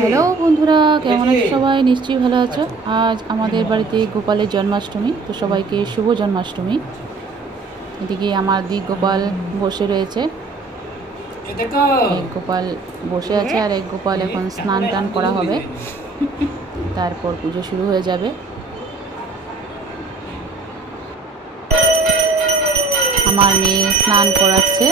Hello বন্ধুরা, কেমন আছো সবাই? নিশ্চয়ই ভালো আছো। আজ আমাদের বাড়িতে গোপালের জন্মাষ্টমী, তো সবাইকে শুভ জন্মাষ্টমী। এদিকে আমার দিক গোপাল বসে রয়েছে, এক গোপাল বসে আছে আর এক গোপাল এখন স্নান টান করা হবে, তারপর পুজো শুরু হয়ে যাবে। আমার মেয়ে স্নান করাচ্ছে।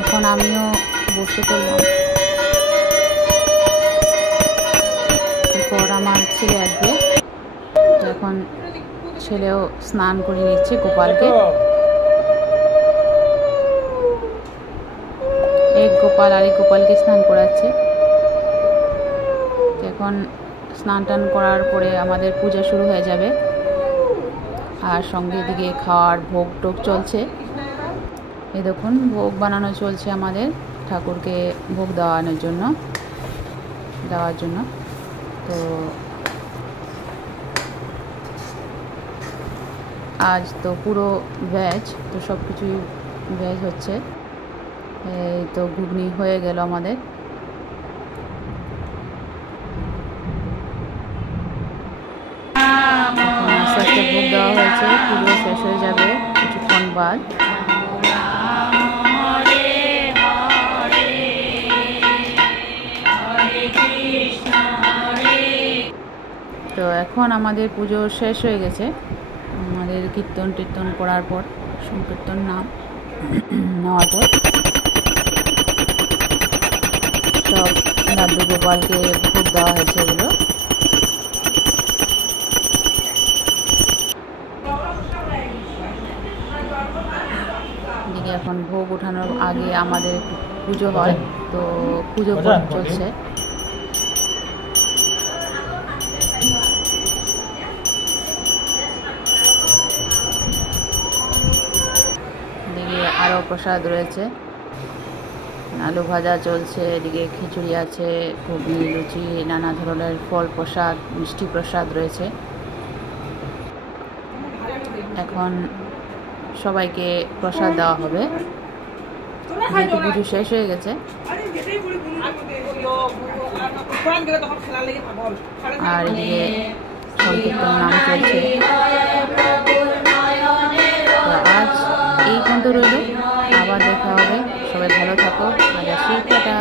এখন আমিও বসে পড়লাম, এরপর আমার ছেলে আসবে। তো এখন ছেলেও স্নান করে নিচ্ছে গোপালকে। এক গোপাল আরেক গোপালকে স্নান করাচ্ছে। এখন স্নান টান করার পরে আমাদের পূজা শুরু হয়ে যাবে, আর সঙ্গে দিকে খাওয়ার ভোগ টোগ চলছে। এই দেখুন, ভোগ বানানো চলছে আমাদের ঠাকুরকে ভোগ দেওয়ার জন্য। তো আজ তো পুরো ভেজ, তো সব কিছুই ভেজ হচ্ছে। এই তো ঘুগনি হয়ে গেল আমাদের। আস্তে আস্তে ভোগ দেওয়া হয়েছে, পুজো শেষ হয়ে যাবে কিছুক্ষণ বাদ। তো এখন আমাদের পুজো শেষ হয়ে গেছে। আমাদের কীর্তন করার পর, সংকীর্তন নাম নেওয়ার পর সব লাড্ডু গোপালকে ভোগ দেওয়া হয়েছে। এগুলো এদিকে এখন ভোগ ওঠানোর আগে আমাদের পুজো হয়, তো পুজো চলছে। এদিকে আরও প্রসাদ রয়েছে, আলু ভাজা চলছে, এদিকে খিচুড়ি আছে, ঘুগনি, লুচি, নানা ধরনের ফল প্রসাদ, মিষ্টি প্রসাদ রয়েছে। এখন সবাইকে প্রসাদ দেওয়া হবে, যেহেতু পুজো শেষ হয়ে গেছে। আর এদিকে সংকীর্তন নাম চলছে। তো আজ এই পর্যন্ত রইল, আবার দেখা হবে। সবাই ভালো থাকো, আজ আসি, টাটা।